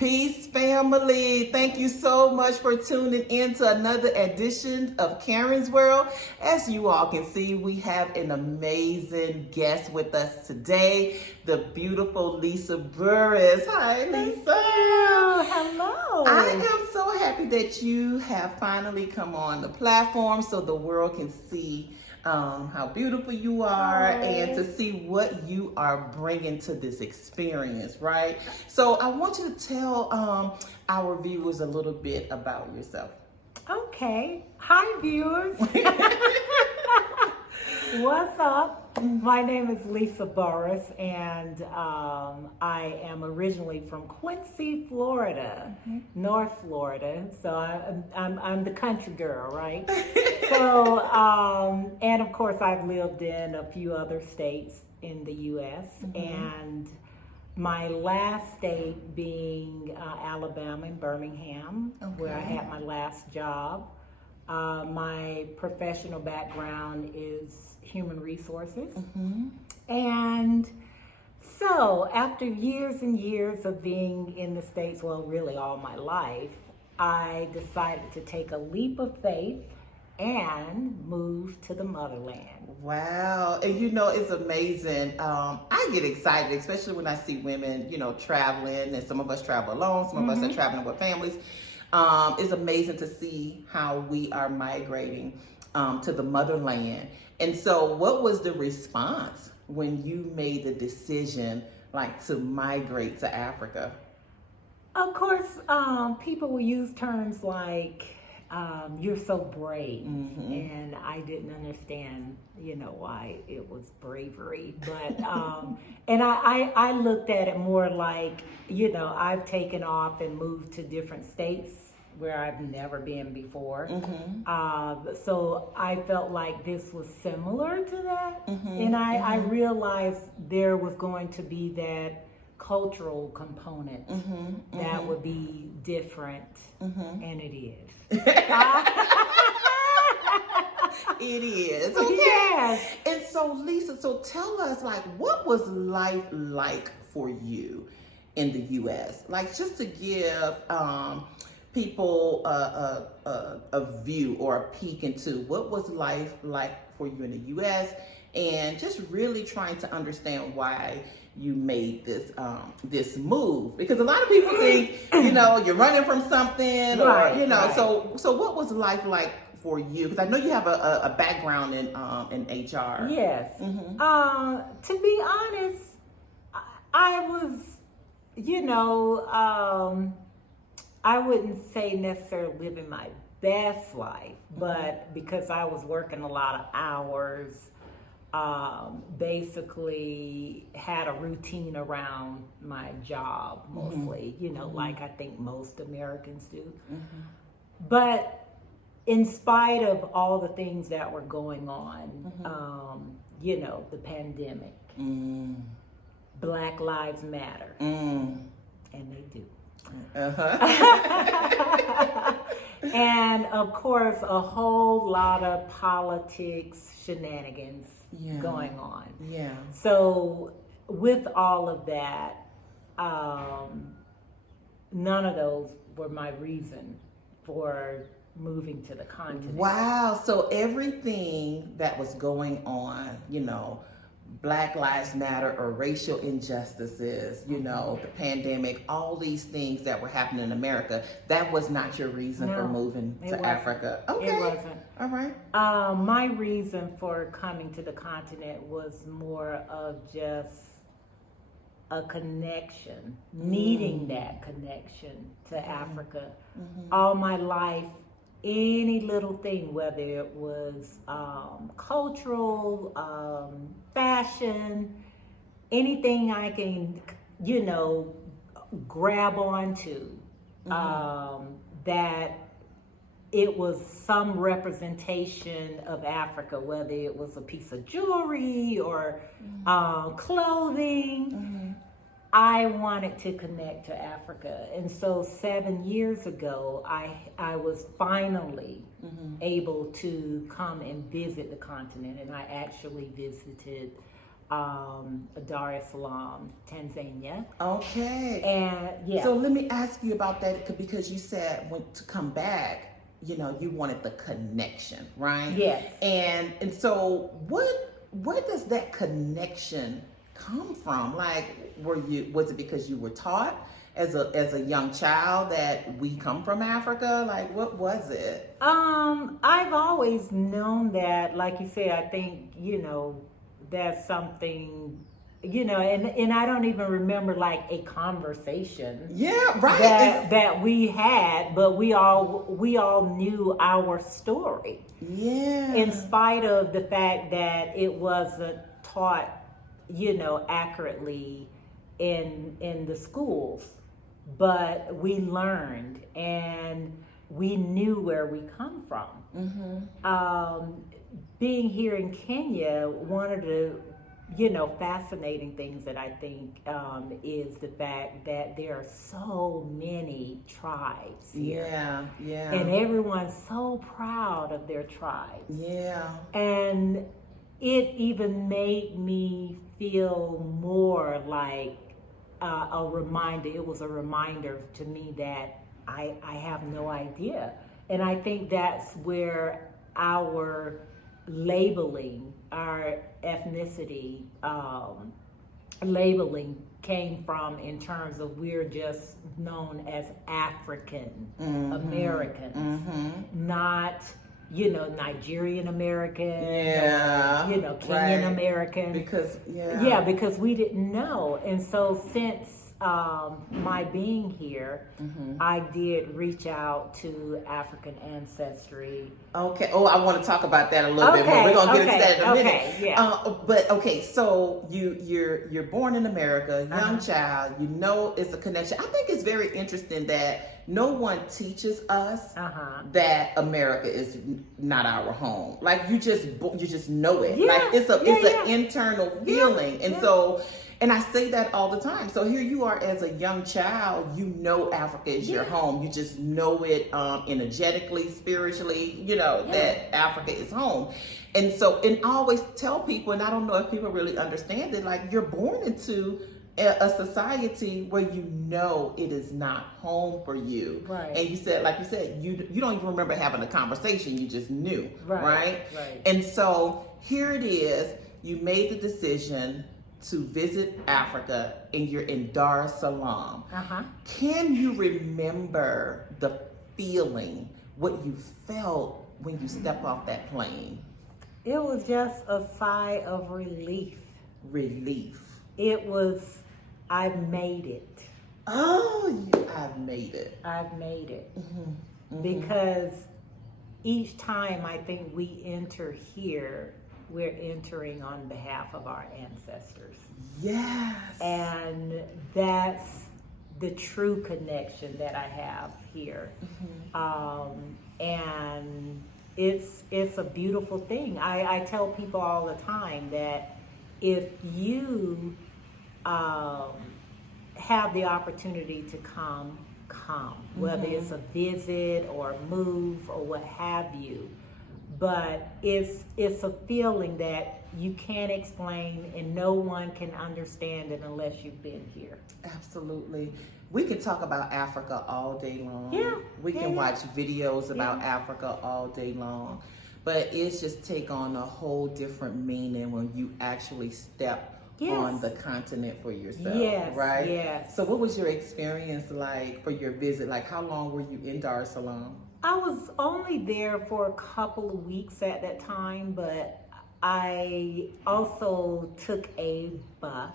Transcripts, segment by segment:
Peace, family. Thank you so much for tuning in to another edition of Karen's World. As you all can see, we have an amazing guest with us today, the beautiful Lisa Burroughs. Hi, Lisa. Hello. I am so happy that you have finally come on the platform so the world can see how beautiful you are and to see what you are bringing to this experience, right? So I want you to tell our viewers a little bit about yourself. Okay. Hi, viewers. What's up? My name is Lisa Burroughs, and I am originally from Quincy, Florida, North Florida. So I'm the country girl, right? So, and of course, I've lived in a few other states in the U.S. And my last state being Alabama and Birmingham, where I had my last job. My professional background is human resources. And so after years and years of being in the States, well, really all my life, I decided to take a leap of faith and move to the motherland. Wow. And you know, it's amazing. I get excited, especially when I see women, traveling, and some of us travel alone, some of us are traveling with families. It's amazing to see how we are migrating to the motherland. And so what was the response when you made the decision to migrate to Africa? Of course, people will use terms like, you're so brave. And I didn't understand, why it was bravery. But, and I looked at it more like, I've taken off and moved to different states where I've never been before. So I felt like this was similar to that. And I realized there was going to be that cultural component that would be different, and it is. It is. Okay. Yes. And so, Lisa, tell us, what was life like for you in the U.S.? Just to give people a view or a peek into what was life like for you in the U.S. and just really trying to understand why you made this move, because a lot of people think you're running from something, or right. So what was life like for you? Because I know you have a background in HR. Yes. To be honest, I was, I wouldn't say necessarily living my best life, but because I was working a lot of hours, basically had a routine around my job mostly, like I think most Americans do. But in spite of all the things that were going on, the pandemic, Black Lives Matter, and they do. And of course, a whole lot of politics shenanigans going on. Yeah. So with all of that, none of those were my reason for moving to the continent. Wow. So everything that was going on, Black Lives Matter or racial injustices, the pandemic, all these things that were happening in America, that was not your reason for moving to Africa. Okay. It wasn't. All right. My reason for coming to the continent was more of just a connection, needing that connection to Africa. All my life, any little thing, whether it was cultural, fashion, anything I can, grab onto, that it was some representation of Africa, whether it was a piece of jewelry or clothing. I wanted to connect to Africa. And so 7 years ago, I was finally able to come and visit the continent. And I actually visited Dar es Salaam, Tanzania. Okay. And yeah. So let me ask you about that, because you said to come back, you wanted the connection, right? Yes. And so where does that connection come from? Like, was it because you were taught as a young child that we come from Africa? Like, what was it? I've always known that, like you said, I think, that's something, and I don't even remember like a conversation. Yeah, right. That we had, but we all knew our story. Yeah. In spite of the fact that it wasn't taught, accurately in the schools, but we learned and we knew where we come from. Mm-hmm. Being here in Kenya, one of the fascinating things that I think is the fact that there are so many tribes here. Yeah. And everyone's so proud of their tribes. Yeah. And it even made me feel more like a reminder. It was a reminder to me that I have no idea. And I think that's where our labeling, our ethnicity labeling came from, in terms of we're just known as African Americans, not Nigerian American, Kenyan right. American, because we didn't know. And so since my being here, I did reach out to African ancestry. Okay. Oh, I want to talk about that a little bit more. We're gonna get into that in a minute. Yeah. But okay, so you're born in America, young child. It's a connection. I think it's very interesting that no one teaches us that America is not our home. Like you just know it. Yeah. Like it's an internal feeling, and so. And I say that all the time. So here you are as a young child, Africa is your home. You just know it energetically, spiritually, that Africa is home. And so, and I always tell people, and I don't know if people really understand it, like you're born into a society where it is not home for you. Right. And you said, you don't even remember having a conversation. You just knew, right? Right. And so here it is. You made the decision to visit Africa, and you're in Dar es Salaam. Can you remember the feeling, what you felt when you stepped off that plane? It was just a sigh of relief. It was, I've made it. Oh, I've made it. I've made it. Because each time I think we enter here, we're entering on behalf of our ancestors. Yes. And that's the true connection that I have here. And it's a beautiful thing. I tell people all the time that if you have the opportunity to come, whether it's a visit or a move or what have you. But it's a feeling that you can't explain, and no one can understand it unless you've been here. Absolutely. We can talk about Africa all day long. Yeah. We can watch videos about Africa all day long. But it's just take on a whole different meaning when you actually step on the continent for yourself, right? Yes. So what was your experience like for your visit? Like, how long were you in Dar es Salaam? I was only there for a couple of weeks at that time, but I also took a bus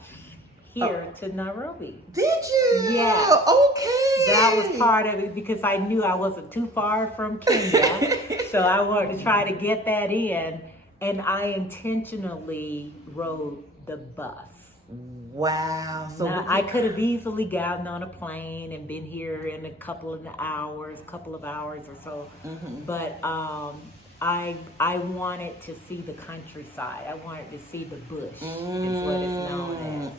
here to Nairobi. Did you? Yeah. Okay. That was part of it, because I knew I wasn't too far from Kenya, so I wanted to try to get that in, and I intentionally rode the bus. Wow. So now, I could have easily gotten on a plane and been here in a couple of hours or so. But I wanted to see the countryside. I wanted to see the bush, is what it's known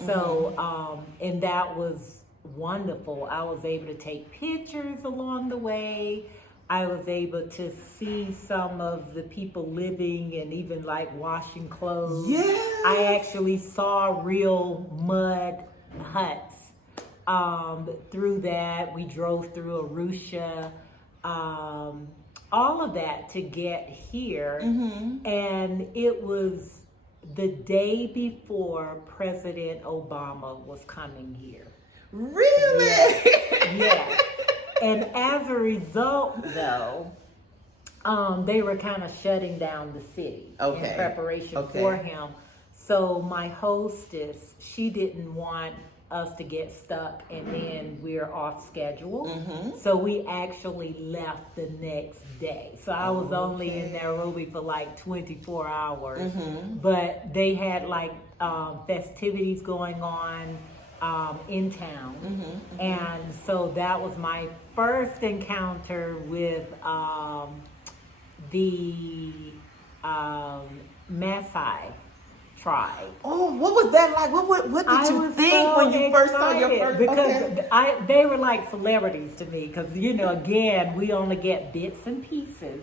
as. So, and that was wonderful. I was able to take pictures along the way. I was able to see some of the people living and even like washing clothes. Yes. I actually saw real mud huts. Through that, we drove through Arusha, all of that to get here. And it was the day before President Obama was coming here. Really? Yeah. And as a result, though, they were kind of shutting down the city in preparation for him. So my hostess, she didn't want us to get stuck and then we're off schedule. So we actually left the next day. So I was only in Nairobi for like 24 hours. But they had like festivities going on in town. And so that was my first encounter with the Maasai tribe. Oh, what was that like? What did you think when you first saw your first? Because they were like celebrities to me. Because again, we only get bits and pieces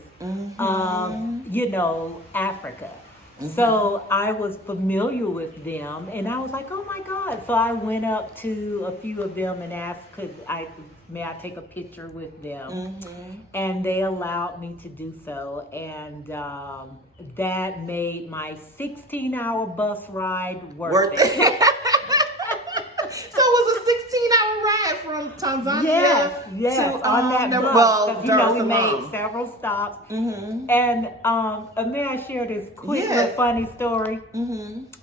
of Africa. So I was familiar with them, and I was like, oh my God. So I went up to a few of them and asked, may I take a picture with them? And they allowed me to do so. And that made my 16-hour bus ride worth it. So it was a 16-hour ride from Tanzania to on that bus, because we made several stops. And may I share this quick little funny story?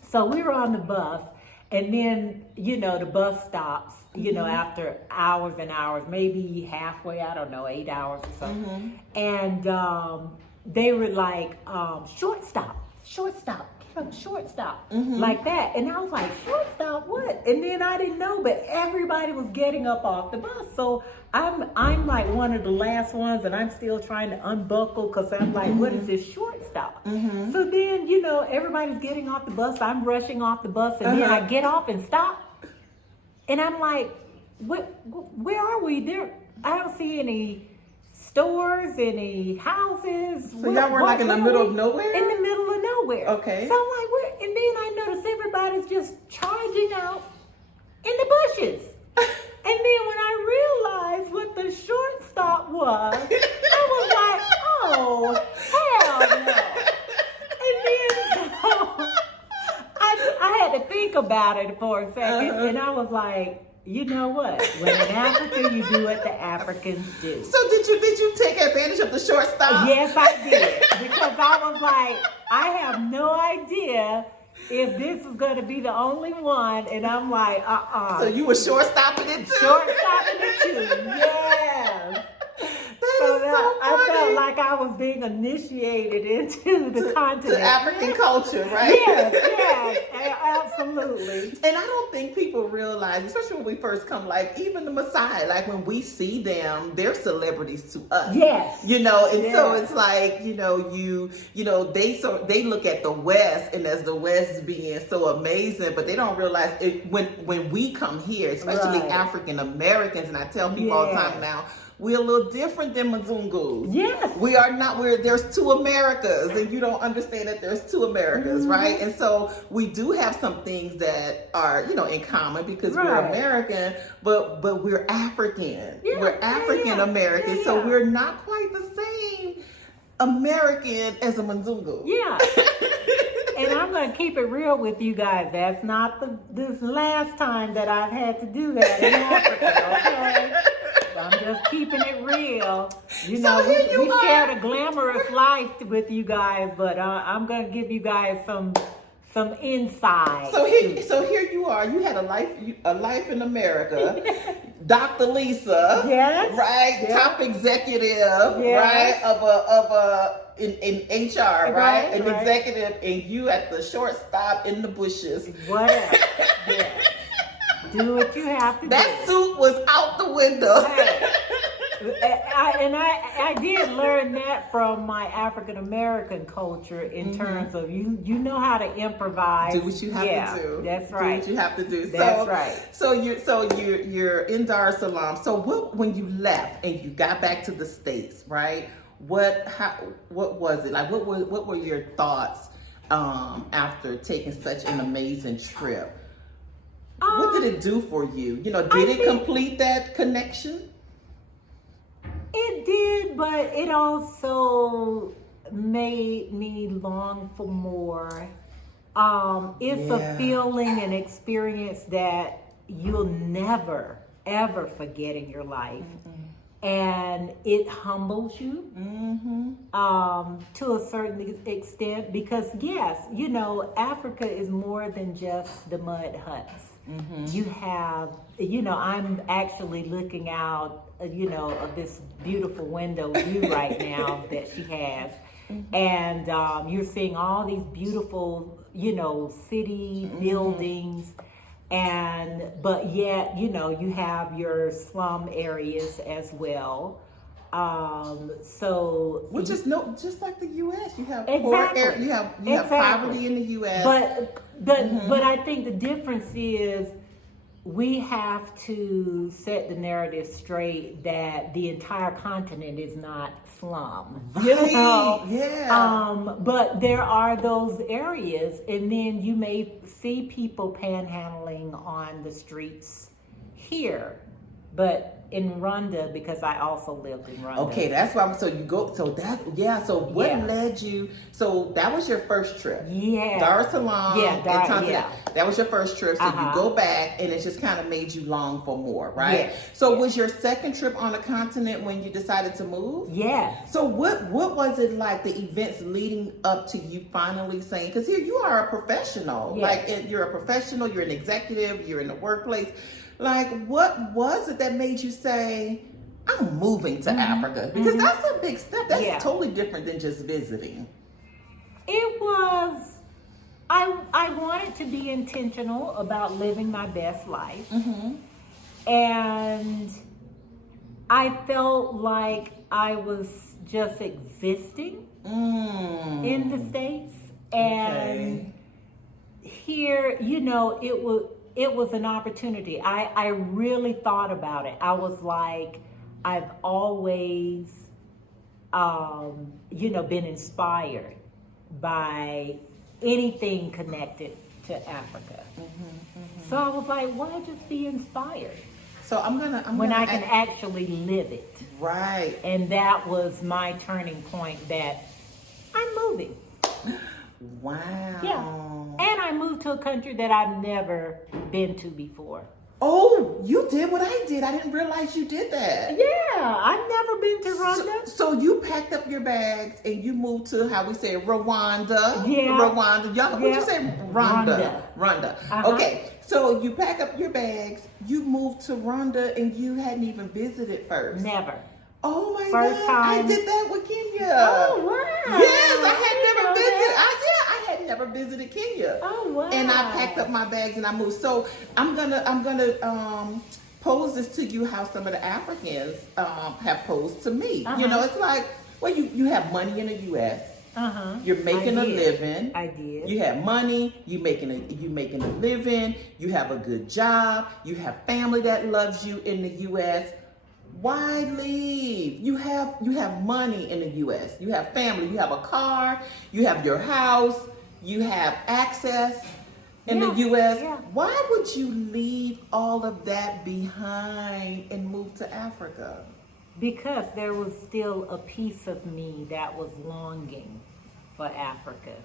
So we were on the bus, and then the bus stops after hours and hours, maybe halfway, I don't know, 8 hours or so. And they were like, short stop, like that. And I was like, short stop, what? And then I didn't know, but everybody was getting up off the bus. So I'm like one of the last ones, and I'm still trying to unbuckle, because I'm like, what is this short stop? So then, everybody's getting off the bus. I'm rushing off the bus, and then I get off and stop. And I'm like, where are we? I don't see any stores, any houses. So y'all were like in the middle of nowhere? In the middle of nowhere. Okay. So I'm like, where? And then I noticed everybody's just charging out in the bushes. And then when I realized what the short stop was, I was like, oh, hell no. And then I had to think about it for a second, and I was like, you know what? When in Africa, you do what the Africans do. So did you take advantage of the short stop? Yes, I did. Because I was like, I have no idea if this is going to be the only one. And I'm like, So you were short stopping it too? Short stopping it too, yes. I felt like I was being initiated into the continent. To African culture, right? Yes, absolutely. And I don't think people realize, especially when we first come, like even the Maasai, like when we see them, they're celebrities to us. Yes. So it's like, they look at the West, and as the West being so amazing, but they don't realize it when we come here, especially African Americans, and I tell people all the time now, we're a little different than Mzungus. Yes. We are not, there's two Americas, and you don't understand that there's two Americas, right? And so we do have some things that are, in common, because we're American, but we're African. Yeah, we're African American, so we're not quite the same American as a Mzungu. Yeah. And I'm going to keep it real with you guys. That's not this last time that I've had to do that in Africa, okay? I'm just keeping it real. We shared a glamorous life with you guys, but I'm going to give you guys some insight. So here you are. You had a life in America. Dr.Lisa, right? Yes. Top executive, right? Of a in HR, right? An executive, and you at the short stop in the bushes. Whatever. Do what you have to do. That suit was out the window. I did learn that from my African American culture in terms of you know how to improvise. Do what you have to do. That's right. Do what you have to do. That's right. So you're in Dar es Salaam. So when you left and you got back to the States, right? What was it like? What were your thoughts after taking such an amazing trip? What did it do for you? You know, did it complete that connection? It did, but it also made me long for more. It's a feeling and experience that you'll never, ever forget in your life. And it humbles you to a certain extent because, yes, you know, Africa is more than just the mud huts. You have, you know, I'm actually looking out, you know, of this beautiful window view right now that she has. And you're seeing all these beautiful, you know, city buildings. But yet, you know, you have your slum areas as well. Which is just like the U.S. You have exactly. you have poverty in the U.S. But I think the difference is we have to set the narrative straight that the entire continent is not slum. You know? Yeah. But there are those areas, and then you may see people panhandling on the streets here. But in Rwanda, because I also lived in Rwanda. Okay, that's why. So what led you? So that was your first trip. Yeah. Dar es Salaam. Yeah. That was your first trip. So you go back, and it just kind of made you long for more, right? Yes. So was your second trip on the continent when you decided to move? Yes. So what was it like? The events leading up to you finally saying? Because here you are a professional. Yes. Like you're a professional. You're an executive. You're in the workplace. Like, what was it that made you say, I'm moving to Africa? Because that's a big step. That's totally different than just visiting. It was, I wanted to be intentional about living my best life. And I felt like I was just existing in the States. And here, you know, it was an opportunity. I really thought about it. I was like, I've always, you know, been inspired by anything connected to Africa. So I was like, why just be inspired? So I can actually live it. Right. And that was my turning point that I'm moving. Wow. Yeah. And I moved to a country that I've never been to before. Oh, you did what I did. I didn't realize you did that. Yeah, I've never been to Rwanda. So you packed up your bags and you moved to, how we say, Rwanda. Yeah. Rwanda. Y'all, what'd you say? Rwanda. Okay. So you pack up your bags, you moved to Rwanda, and you hadn't even visited first. Never. Oh my First God. time. I did that with Kenya. Oh, wow. Yes, I had never visited. I had never visited Kenya. Oh, wow. And I packed up my bags and I moved. So I'm gonna pose this to you how some of the Africans have posed to me. You know, it's like, well, you have money in the U.S. You're making a living. I did. You have money. You making a living. You have a good job. You have family that loves you in the U.S. Why leave? You have money in the U.S. You have family. You have a car. You have your house. You have access in the U.S. Yeah. Why would you leave all of that behind and move to Africa? Because there was still a piece of me that was longing for Africa,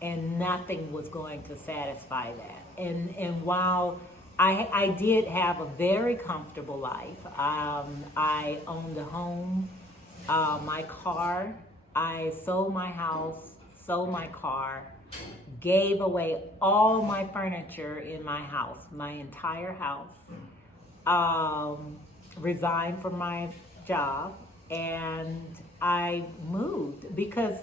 and nothing was going to satisfy that. And while I did have a very comfortable life, I owned a home, my car. I sold my house, sold my car, gave away all my furniture in my house, my entire house, resigned from my job, and I moved. Because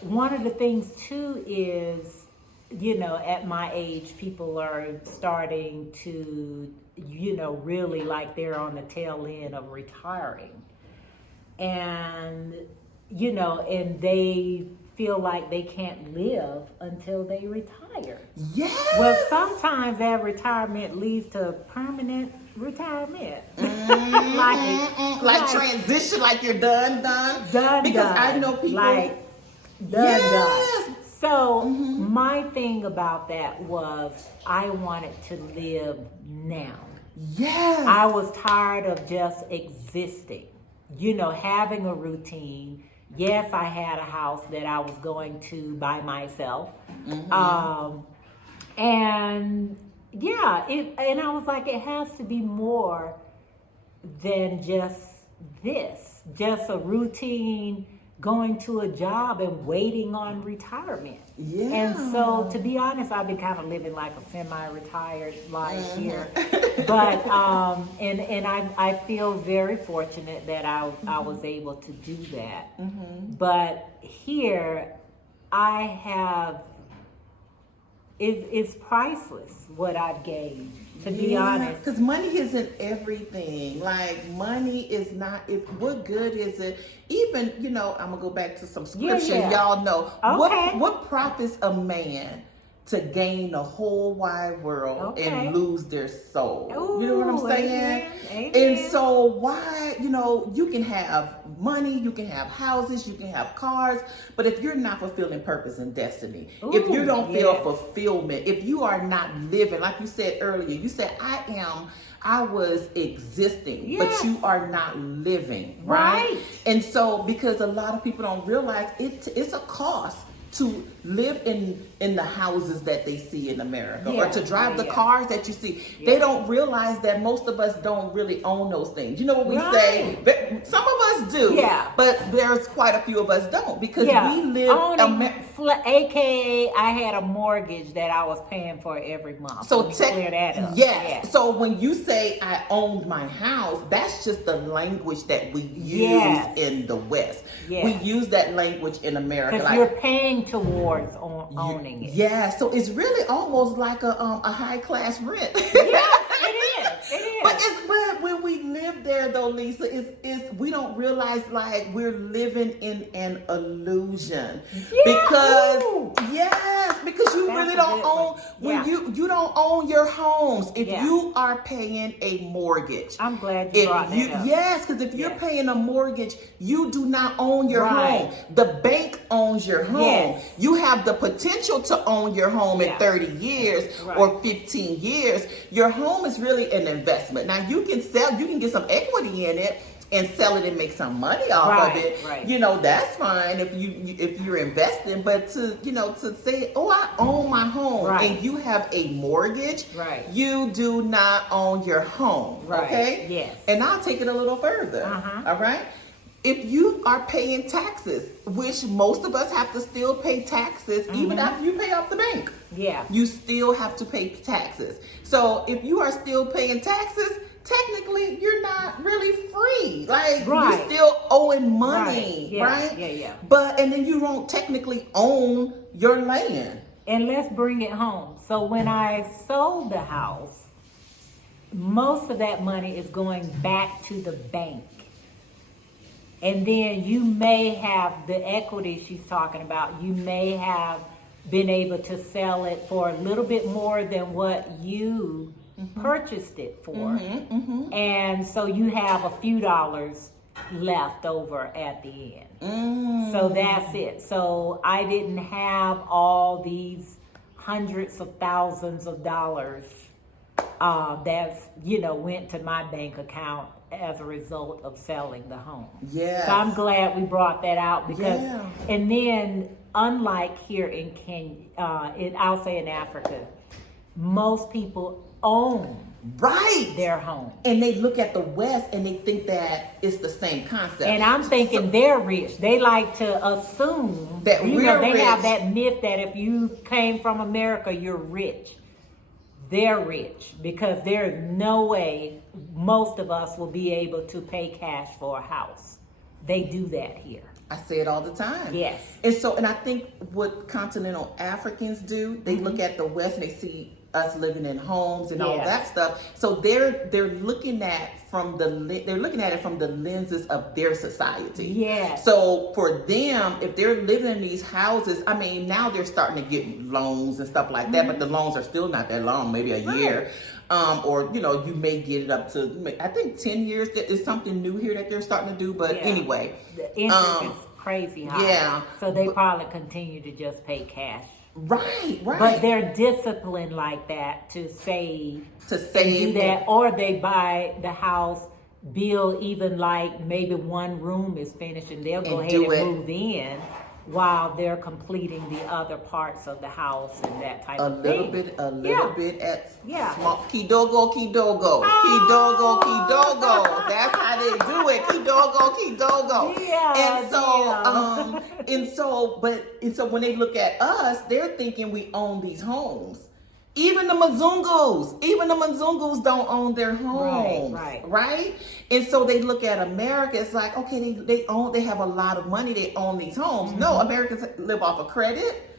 one of the things too is, you know, at my age, people are starting to, you know, really like they're on the tail end of retiring. and and they feel like they can't live until they retire. Yes. Well, sometimes that retirement leads to permanent retirement. Like transition, like you're done. Because I know people like done. Yes. So my thing about that was I wanted to live now. Yes. I was tired of just existing, having a routine. Yes, I had a house that I was going to by myself. And I was like, it has to be more than just this, just a routine, going to a job and waiting on retirement. Yeah. And so, to be honest, I've been kind of living like a semi-retired life here. But, and I feel very fortunate that I was able to do that. But here, I have, it's priceless what I've gained, to be honest. Because money isn't everything. Like, money is not, what good is it? Even, I'm going to go back to some scripture. Y'all know. Okay. What profits a man to gain the whole wide world and lose their soul? Ooh, you know what I'm saying? Amen. And so why, you can have money, you can have houses, you can have cars, but if you're not fulfilling purpose and destiny, if you don't feel fulfillment, if you are not living, like you said earlier, you said, I was existing, but you are not living, right? And so, because a lot of people don't realize it's a cost to live in the houses that they see in America, or to drive the cars that you see. They don't realize that most of us don't really own those things. You know what we say? Some of us do, but there's quite a few of us don't, because we live AKA I had a mortgage that I was paying for every month. So clear that up. Yes. So when you say I owned my house, that's just the language that we use in the West. We use that language in America. Because you're paying towards owning it. Yeah. So it's really almost like a high class rent. Yeah, it is. But when we live there, though, Lisa, is we don't realize like we're living in an illusion. Because you really don't own when you don't own your homes. If you are paying a mortgage, I'm glad you brought that up. Yes, because if you're paying a mortgage, you do not own your home. The bank owns your home. You have the potential to own your home in 30 years or 15 years. Your home is really an investment. Now you can get some equity in it and sell it and make some money off of it. That's fine if you're investing. But to say, I own my home, and you have a mortgage, you do not own your home. Okay? Yes. And I'll take it a little further. All right? If you are paying taxes, which most of us have to still pay taxes, even after you pay off the bank. You still have to pay taxes. So if you are still paying taxes, technically you're not really free. Like you're still owing money, right? But and then you won't technically own your land. And let's bring it home. So when I sold the house, most of that money is going back to the bank. And then you may have the equity she's talking about. You may have been able to sell it for a little bit more than what you purchased it for. And so you have a few dollars left over at the end. So that's it. So I didn't have all these hundreds of thousands of dollars that's went to my bank account as a result of selling the home. So I'm glad we brought that out, because and then unlike here in Kenya, I'll say in Africa, most people own their home. And they look at the West and they think that it's the same concept. And I'm thinking they're rich. They like to assume that we're they rich. have that myth that if you came from America, you're rich. They're rich, because there's no way most of us will be able to pay cash for a house. They do that here. I say it all the time. Yes. And I think what continental Africans do, they look at the West and they see us living in homes and all that stuff. So they're looking at it from the lenses of their society. Yes. So for them, if they're living in these houses, I mean, now they're starting to get loans and stuff like that, but the loans are still not that long, maybe a year. Or, you know, you may get it up to, I think 10 years. That is something new here that they're starting to do. But anyway. The interest is crazy high. Yeah. So they probably continue to just pay cash. Right. But they're disciplined like that to save. To save. Do that. Or they buy the house, build even like maybe one room is finished and they'll go ahead and move in while they're completing the other parts of the house and that type of thing. A little bit at small Kidogo. That's how they do it. Kidogo. And so when they look at us, they're thinking we own these homes. Even the Mzungus don't own their homes, right? And so they look at America. It's like, okay, they have a lot of money. They own these homes. No, Americans live off of credit,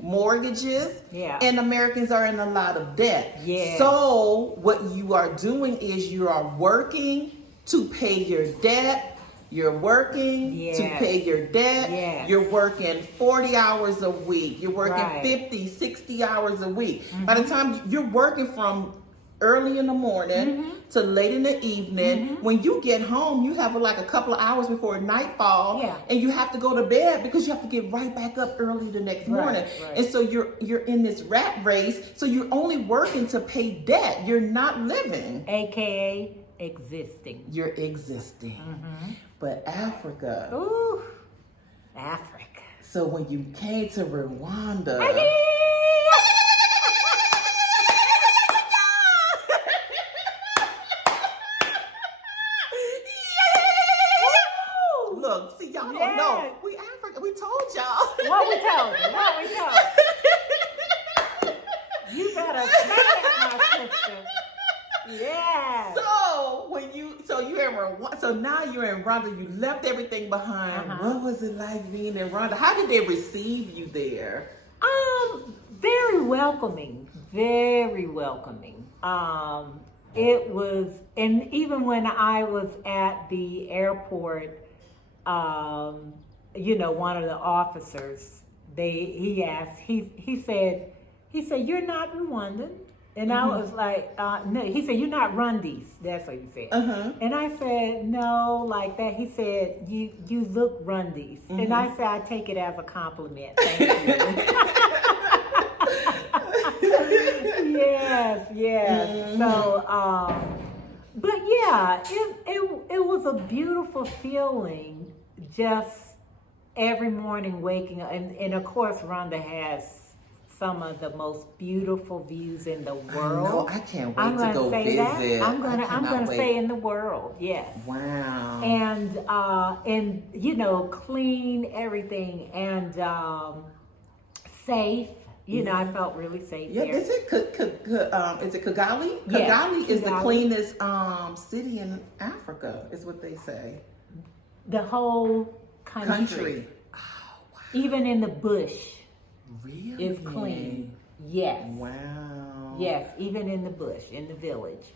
mortgages, and Americans are in a lot of debt. So what you are doing is you are working to pay your debt. You're working to pay your debt. You're working 40 hours a week. You're working 50, 60 hours a week. By the time you're working from early in the morning to late in the evening, when you get home, you have like a couple of hours before nightfall, and you have to go to bed because you have to get right back up early the next morning. And so you're in this rat race. So you're only working to pay debt. You're not living. AKA existing. You're existing. But Africa. Ooh, Africa. So when you came to Rwanda. Look, see, y'all don't know. We Africa. We told y'all. What we told you? You better say it, my sister. Yeah. So now you're in Rwanda. You left everything behind. What was it like being in Rwanda? How did they receive you there? Very welcoming. Very welcoming. It was, and even when I was at the airport, you know, one of the officers, he said, "You're not Rwandan." And I was like, no. He said, "You're not Rundis." That's what he said. And I said, "No, like that." He said, "You look Rundis." And I said, "I take it as a compliment. Thank you." Yes. So, but yeah, it was a beautiful feeling. Just every morning waking up, and of course, Rwanda has some of the most beautiful views in the world. I can't wait to go visit. I'm gonna say in the world, yes. Wow. And you know, clean everything and safe. You know, I felt really safe there. Is it Kigali? Yes, Kigali is the cleanest city in Africa, is what they say. The whole country. Oh, wow. Even in the bush. Really? Is clean. Yes. Wow. Yes, even in the bush, in the village.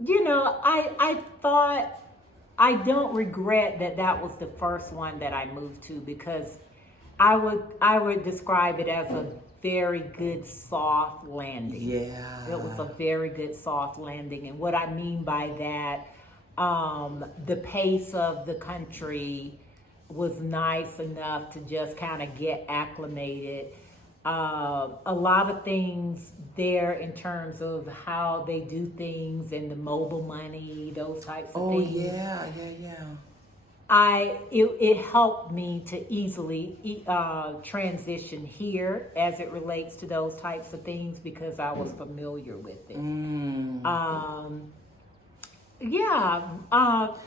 You know, I thought, I don't regret that was the first one that I moved to, because I would describe it as a very good soft landing. Yeah. It was a very good soft landing. And what I mean by that, the pace of the country was nice enough to just kind of get acclimated. A lot of things there in terms of how they do things and the mobile money, those types of things. Yeah. It helped me to easily transition here as it relates to those types of things, because I was familiar with it.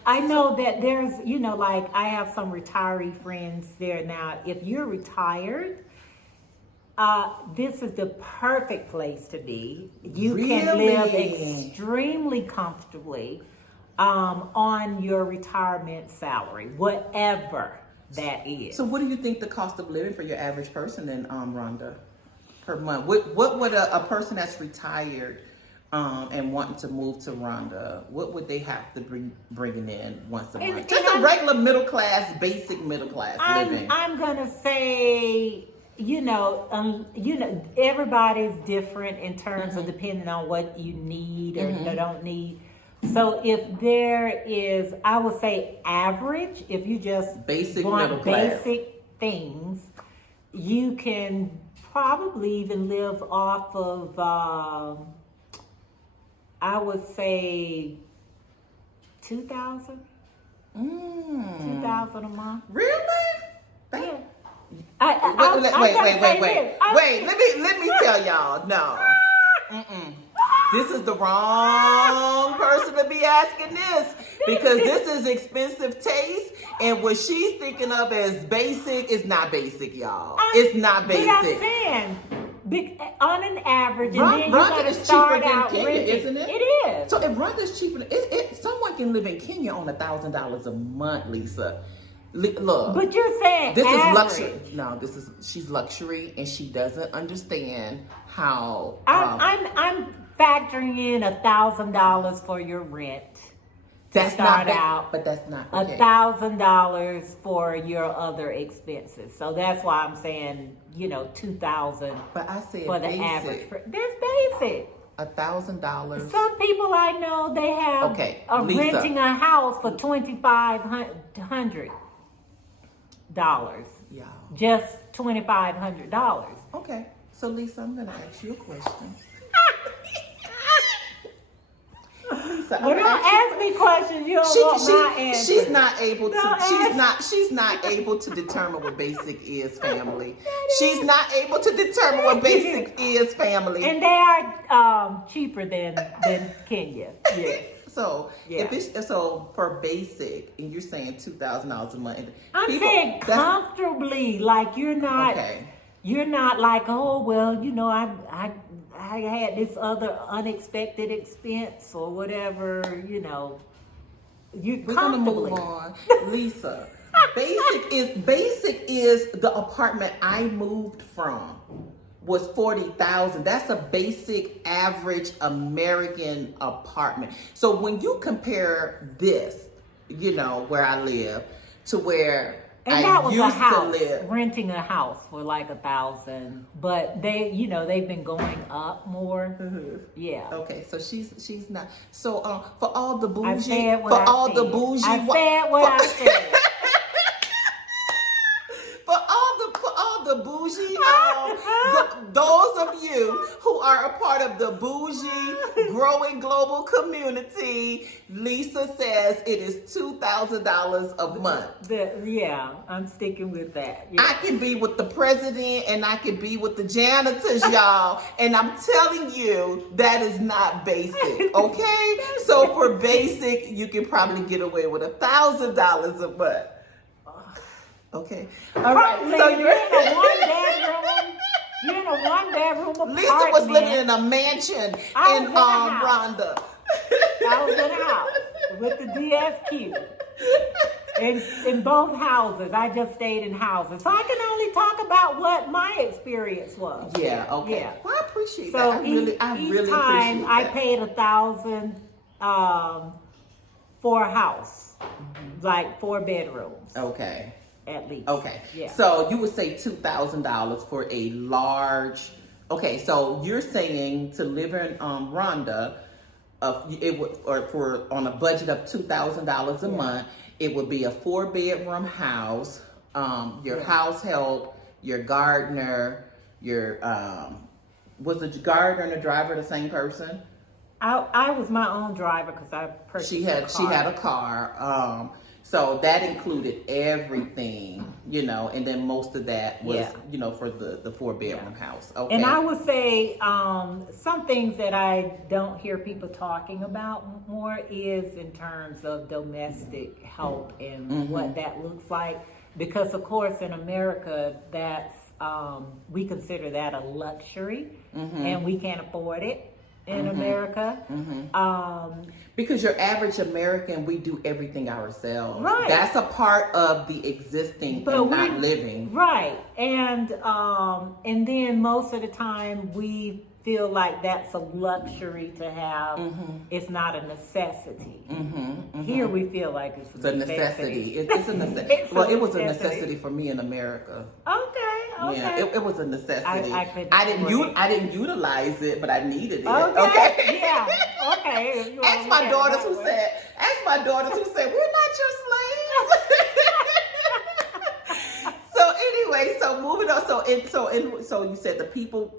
I know that there's, you know, like I have some retiree friends there now. If you're retired, this is the perfect place to be. You can live extremely comfortably on your retirement salary, whatever. that is. So what do you think the cost of living for your average person in Rhonda per month? What would a person that's retired and wanting to move to Rhonda, what would they have to be bringing in once a month? Just a regular middle class, basic middle class living. I'm gonna say, everybody's different in terms of depending on what you need or don't need. So if there is, I would say average, if you just want basic things, you can probably even live off of, I would say 2,000. 2,000 a month. Really? Yeah. Wait. Let me tell y'all. No. This is the wrong person to be asking this, because this is expensive taste, and what she's thinking of as basic is not basic, y'all. It's not basic. But I'm saying, on an average, and then Rhonda is cheaper than Kenya, renting. isn't it? It is. So if Rhonda's cheaper, someone can live in Kenya on $1,000 a month, Lisa. Look, but you're saying this average. is luxury. No, she's luxury, and she doesn't understand how. I'm factoring in $1,000 for your rent. That's not out, but that's not okay. $1,000 for your other expenses. So that's why I'm saying, $2,000. But I said for the basic. average. There's basic. $1,000. Some people I know, they have Lisa. renting a house for $2,500. Y'all. Just $2,500. Okay. So Lisa, I'm gonna ask you a question. Lisa, well, don't ask me questions. You don't want my answer. She's not able to. She's not able to determine what basic is, family. She's not able to determine what basic is, family. And they are cheaper than Kenya. Yeah. So for basic, and you're saying $2,000 a month. I'm saying comfortably, like you're not. Okay. You're not like, oh well, I had this other unexpected expense or whatever, We're gonna move on. Lisa, basic is the apartment I moved from was $40,000. That's a basic average American apartment. So when you compare this, where I live to where and that was used a house, to live. renting a house for like $1,000, but they've been going up more. Mm-hmm. Yeah. Okay, so she's not. So for all the bougie, I said what for all the bougie, I said what I said. For all the bougie, those of you who are a part of the bougie growing global community, Lisa says it is $2,000 a month. Yeah, I'm sticking with that. Yeah. I can be with the president and I can be with the janitors, y'all. And I'm telling you, that is not basic, okay? So for basic, you can probably get away with $1,000 a month. Okay. All right. So you're in a one-bedroom. You're in a one-bedroom apartment. Lisa was living in a mansion in Rhonda. I was in a house with the DSQ. In both houses. I just stayed in houses. So I can only talk about what my experience was. Yeah, okay. Yeah. Well, I appreciate so that. I really time appreciate I paid $1,000 for a house. Like 4 bedrooms. Okay. At least. Okay. Yeah. So you would say $2,000 for a large. Okay. So you're saying to live in Rhonda, it would, or for on a budget of $2,000 a month, it would be a 4-bedroom house. Your house help, your gardener, your was the gardener and the driver the same person? I was my own driver because I purchased She had a car. So that included everything, and then most of that was, for the 4-bedroom house. Okay. And I would say some things that I don't hear people talking about more is in terms of domestic help and what that looks like. Because of course in America, that's we consider that a luxury and we can't afford it. in America. Because your average American, we do everything ourselves. Right. That's a part of the existing and not living. Right. And then most of the time we feel like that's a luxury to have. It's not a necessity. Here we feel like it's a necessity. It's a necessity. Well, it was a necessity for me in America. Okay. Yeah, it was a necessity. I didn't utilize it, but I needed it. Okay. Yeah. Okay. Ask my daughters who said, we're not your slaves. So anyway, so moving on. So you said the people,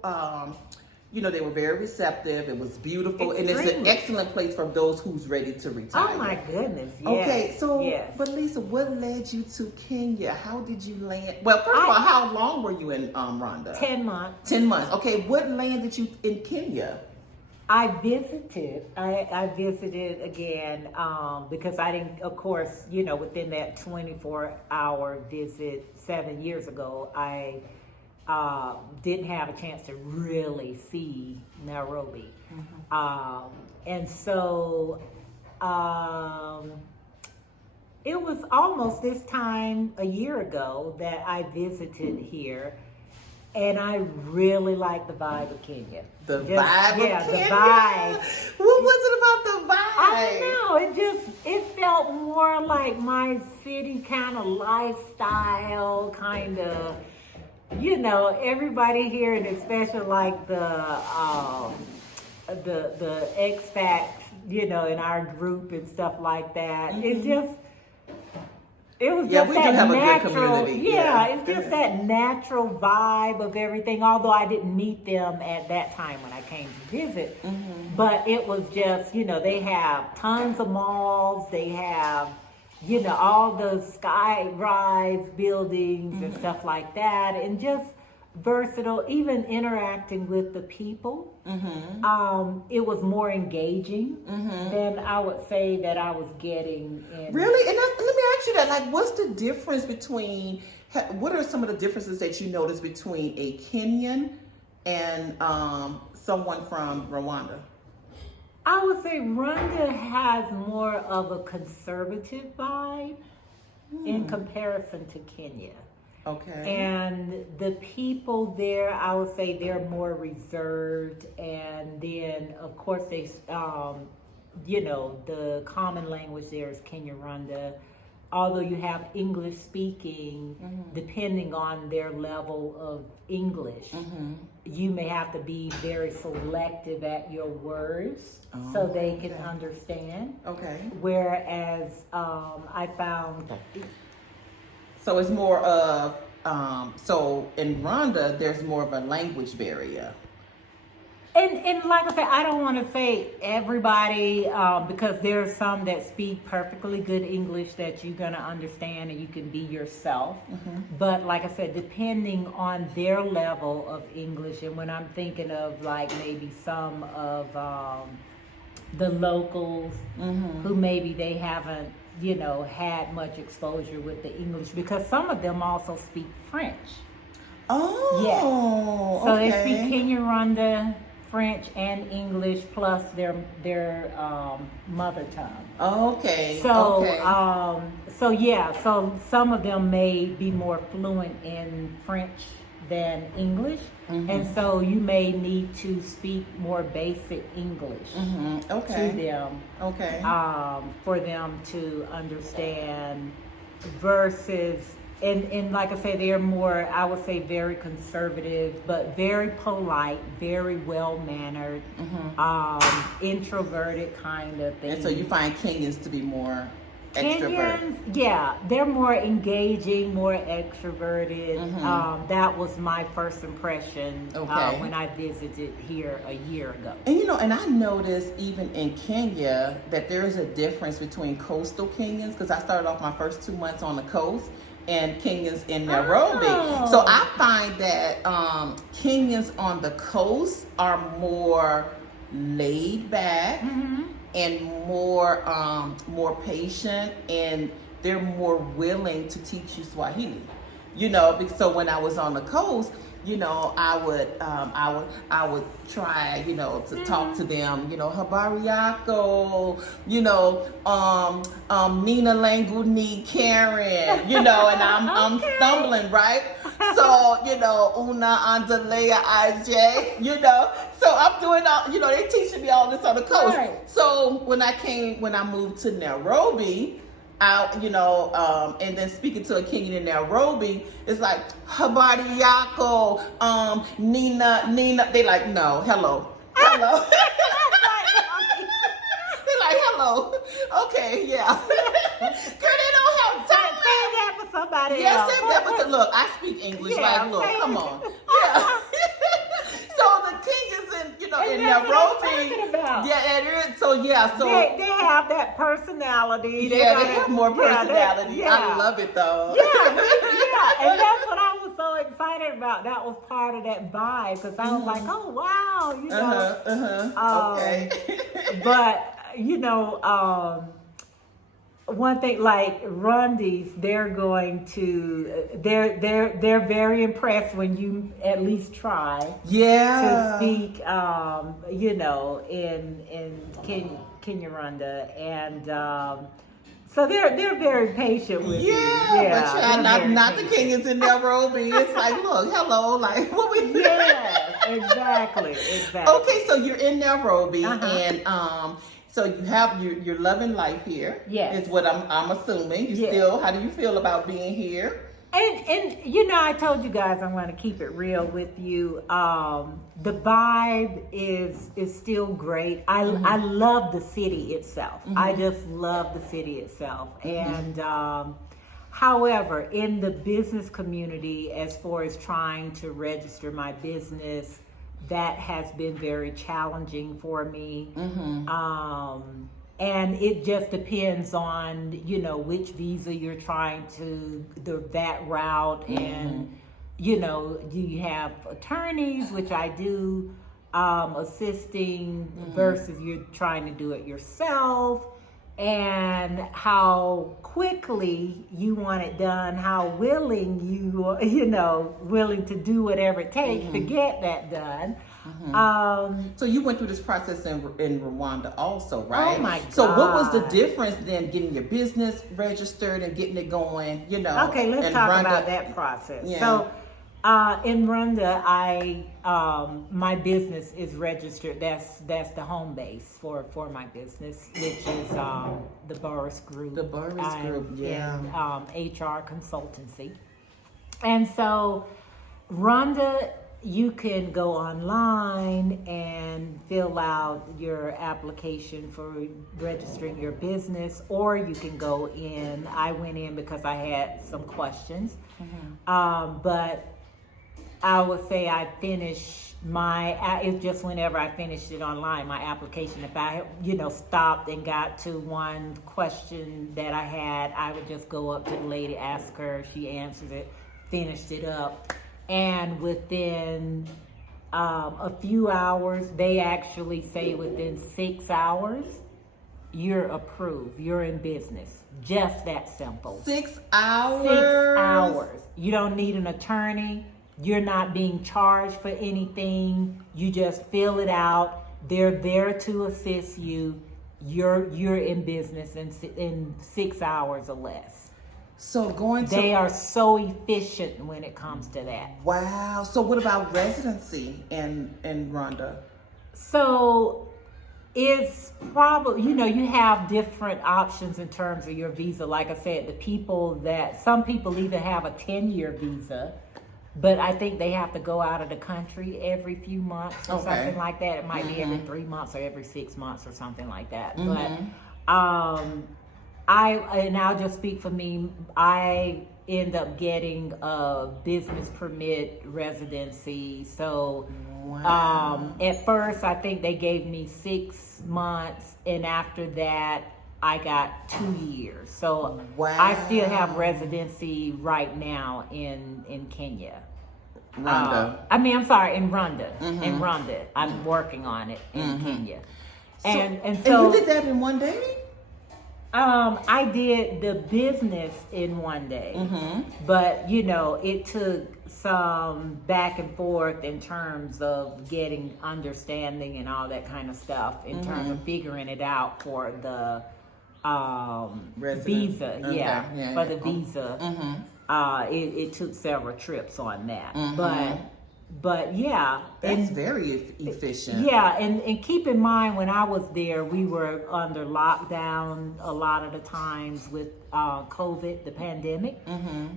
they were very receptive. It was beautiful. Extremely. And it's an excellent place for those who's ready to retire. Oh my goodness. Yes. Okay, so, yes. But Lisa, what led you to Kenya? How did you land? Well, first of all, how long were you in Rwanda? 10 months. 10 months. Okay, what landed you in Kenya? I visited again because I didn't, of course, within that 24-hour visit 7 years ago, I didn't have a chance to really see Nairobi. And so it was almost this time a year ago that I visited here. And I really like the vibe of Kenya. The vibe of Kenya? The vibe. What was it about the vibe? I don't know. It felt more like my city kind of lifestyle, kind of, everybody here, and especially like the expats, in our group and stuff like that. It's just... It was just that natural, it's just that natural vibe of everything. Although I didn't meet them at that time when I came to visit, but it was just, they have tons of malls. They have, all the sky-rise buildings and stuff like that, and just versatile. Even interacting with the people, it was more engaging than I would say that I was getting in. Really? And let me ask you that, like, what's the difference between, what are some of the differences that you notice between a Kenyan and someone from Rwanda? I would say Rwanda has more of a conservative vibe in comparison to Kenya. Okay. And the people there, I would say they're more reserved. And then, of course, they, the common language there is Kinyarwanda. Although you have English speaking, depending on their level of English, you may have to be very selective at your words so they can understand. Okay. Whereas I found... So it's more of, so in Rwanda, there's more of a language barrier. And like I said, I don't want to say everybody, because there's some that speak perfectly good English that you're going to understand and you can be yourself. But like I said, depending on their level of English, and when I'm thinking of like maybe some of the locals who maybe they haven't, had much exposure with the English, because some of them also speak French. Oh, yes. So okay. they speak Kinyarwanda, French, and English, plus their mother tongue. Okay. So, okay. So some of them may be more fluent in French than English, and so you may need to speak more basic English to them, for them to understand. Versus, and like I say, they're more, I would say, very conservative, but very polite, very well mannered, introverted kind of thing. And so you find Kenyans to be more extroverted. Kenyans, yeah, they're more engaging, more extroverted. That was my first impression when I visited here a year ago. And and I noticed even in Kenya that there is a difference between coastal Kenyans, because I started off my first 2 months on the coast, and Kenyans in Nairobi. Oh. So I find that Kenyans on the coast are more laid back. And more patient, and they're more willing to teach you Swahili. So when I was on the coast, I would try, to talk to them, Habari Yako, Nina Languni Karen, and I'm stumbling, right? So, Una Andalea IJ, so I'm doing all, they teaching me all this on the coast. Right. So when I moved to Nairobi, and then speaking to a Kenyan in Nairobi, it's like, Habari Yako, Nina, they like, no, hello. They're like, hello. Okay, yeah. Girl, they don't have time. Say that for somebody else. Yes, that was look, I speak English, look, come on. Yeah. So the Kenyans in Nairobi. Yeah, it is. So they have that personality. They have more personality. I love it though. Yeah, and that's what I was so excited about. That was part of that vibe because I was like, oh wow, Okay. But one thing like Rundies, they're very impressed when you at least try to speak in Kinyarwanda, and so they're very patient with you. Yeah, but not the Kenyans in Nairobi. It's like, look, hello, like what we Yes, exactly. Okay, so you're in Nairobi and so you have you're loving life here. Yes. Is what I'm assuming. Still, how do you feel about being here? And I told you guys I'm going to keep it real with you. The vibe is still great. I love the city itself. I just love the city itself. And however, in the business community, as far as trying to register my business, that has been very challenging for me. And it just depends on, which visa you're trying to, that route. And, do you have attorneys, which I do, assisting versus you're trying to do it yourself, and how quickly you want it done, how willing willing to do whatever it takes to get that done. So you went through this process in Rwanda also, right? Oh my God. So what was the difference then getting your business registered and getting it going, Okay, let's talk about that process. Yeah. So in Rwanda, my business is registered. That's the home base for my business, which is the Burroughs Group. The Burroughs Group, yeah. And HR consultancy. And so Rwanda, you can go online and fill out your application for registering your business, or you can go in. I went in because I had some questions, but I would say I finished it's just whenever I finished it online, my application. If I, stopped and got to one question that I had, I would just go up to the lady, ask her, she answered it, finished it up. And within a few hours, they actually say within 6 hours, you're approved, you're in business. Just that simple. 6 hours? 6 hours. You don't need an attorney. You're not being charged for anything. You just fill it out. They're there to assist you. You're in business in 6 hours or less. So they are so efficient when it comes to that. Wow. So what about residency in Rwanda? So it's probably, you have different options in terms of your visa. Like I said, some people even have a 10-year visa, but I think they have to go out of the country every few months or something like that. It might be every 3 months or every 6 months or something like that. But I'll just speak for me. I end up getting a business permit residency. So at first, I think they gave me 6 months, and after that, I got 2 years. So I still have residency right now in Kenya. Rwanda. In Rwanda. In Rwanda, I'm working on it in Kenya. So And you did that in one day? I did the business in one day, but you know, it took some back and forth in terms of getting understanding and all that kind of stuff in terms of figuring it out for the visa. Okay. For the visa. It took several trips on that, but yeah, that's very efficient. Yeah, and keep in mind, when I was there, we were under lockdown a lot of the times with COVID, the pandemic,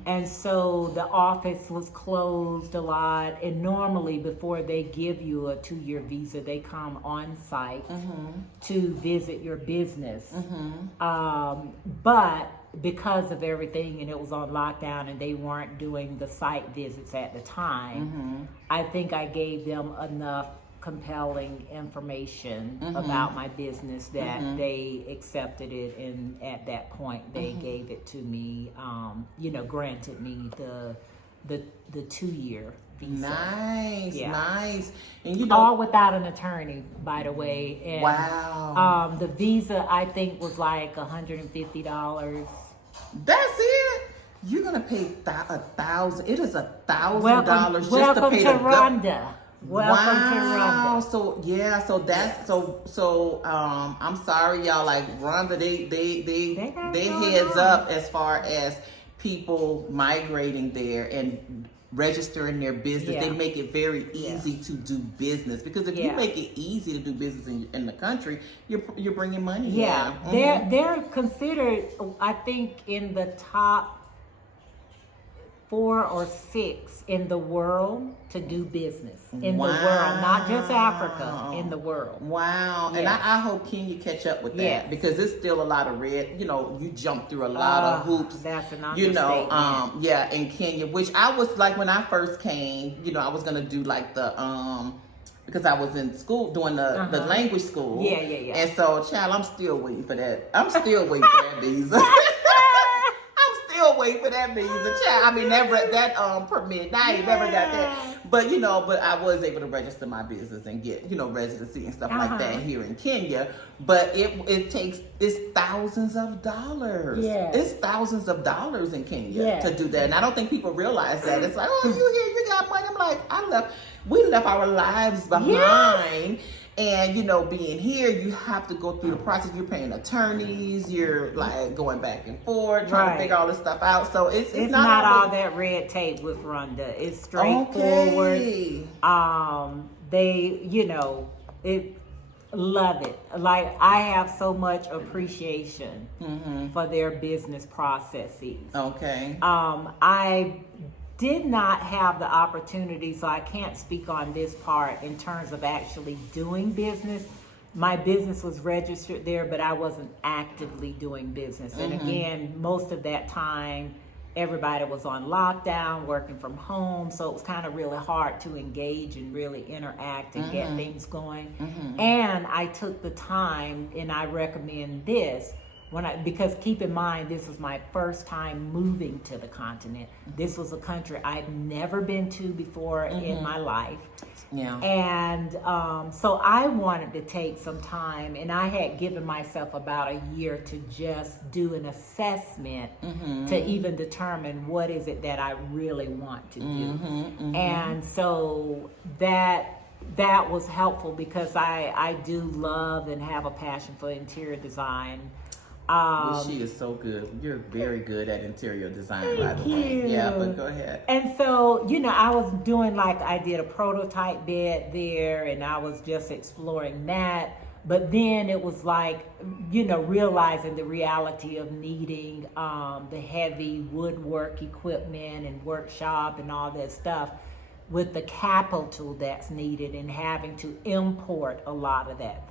and so the office was closed a lot. And normally, before they give you a 2-year visa, they come on site to visit your business. But because of everything, and it was on lockdown, and they weren't doing the site visits at the time, I think I gave them enough compelling information about my business that they accepted it, and at that point they gave it to me, granted me the 2-year visa. Nice. And all without an attorney, by the way. And, wow. The visa, I think, was like $150. That's it. You're gonna pay $1,000. It is $1,000 just to pay to the Rhonda. Welcome to Rhonda. So that's I'm sorry, y'all. Like Rhonda, they heads up as far as people migrating there and registering their business. They make it very easy to do business, because if you make it easy to do business in the country, you're bringing money. They're considered, I think, in the top 4 or 6 in the world to do business in the world, not just Africa, in the world. Wow. And I hope Kenya catch up with that, because it's still a lot of red, you jump through a lot of hoops. That's an understatement. In Kenya, which I was like, when I first came, I was going to do like the, because I was in school doing the language school. Yeah. And so, child, I'm still waiting for that. I'm still waiting for that visa. Wait for that visa, child. I mean, that permit. I ain't never got that. But I was able to register my business and get residency and stuff like that here in Kenya. But it's thousands of dollars. It's thousands of dollars in Kenya to do that. And I don't think people realize that. It's like, oh, you here, you got money. I'm like, we left our lives behind. And being here, you have to go through the process. You're paying attorneys. You're like going back and forth, trying to figure all this stuff out. So it's not all that red tape with Rhonda. It's straightforward. They love it. Like, I have so much appreciation for their business processes. I did not have the opportunity, so I can't speak on this part in terms of actually doing business. My business was registered there, but I wasn't actively doing business. And again, most of that time, everybody was on lockdown, working from home, so it was kind of really hard to engage and really interact and get things going. And I took the time, and I recommend this, because keep in mind, this was my first time moving to the continent. This was a country I'd never been to before in my life. And so I wanted to take some time, and I had given myself about a year to just do an assessment to even determine what is it that I really want to do. And so that was helpful, because I do love and have a passion for interior design. She is so good. You're very good at interior design, by the way. Yeah, but go ahead. And so, I was doing, I did a prototype bed there, and I was just exploring that. But then it was realizing the reality of needing the heavy woodwork equipment and workshop and all that stuff, with the capital that's needed, and having to import a lot of that.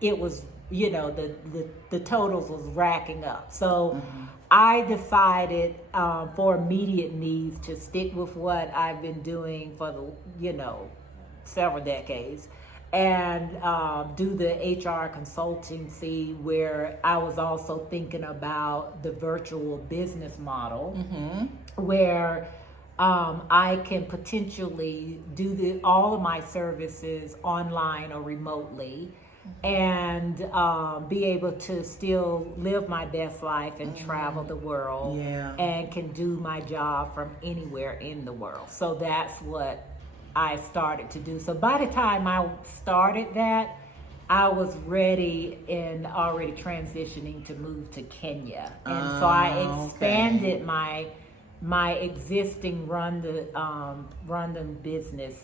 It was, the totals was racking up. So I decided for immediate needs to stick with what I've been doing for several decades, and do the HR consultancy, where I was also thinking about the virtual business model, where I can potentially do all of my services online or remotely. and be able to still live my best life and travel the world, and can do my job from anywhere in the world. So that's what I started to do. So by the time I started that, I was ready and already transitioning to move to Kenya. And so I expanded my existing Rwandan business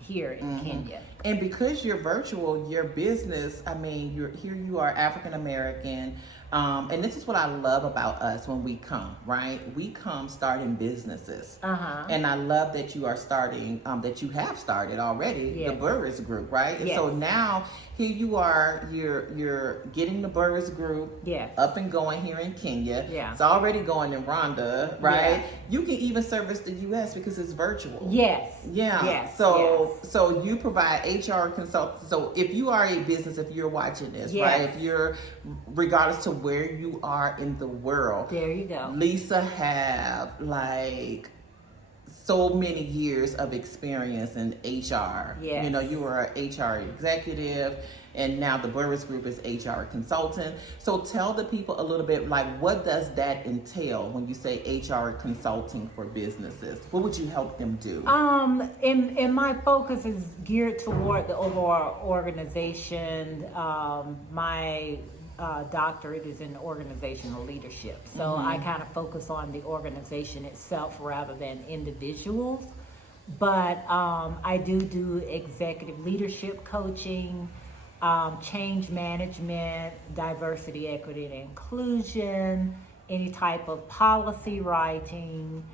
here in Kenya. And because you're virtual, your business, I mean, you are African American, and this is what I love about us when we come, right? We come starting businesses, and I love that you are starting, that you have started already, the Burroughs Group, right? And so now here you are, you're getting the Burroughs Group up and going here in Kenya. It's already going in Rwanda, right? You can even service the U.S. because it's virtual. So you provide HR consultants. So if you are a business, if you're watching this, right? If you're, regardless to where you are in the world, there you go. Lisa have like so many years of experience in HR. You know, you were an HR executive, and now the Burroughs Group is HR consultant. So tell the people a little bit, like, what does that entail when you say HR consulting for businesses? What would you help them do? And my focus is geared toward the overall organization. My doctorate is in organizational leadership. So I kind of focus on the organization itself rather than individuals. But I do executive leadership coaching, change management, diversity, equity, and inclusion, any type of policy writing.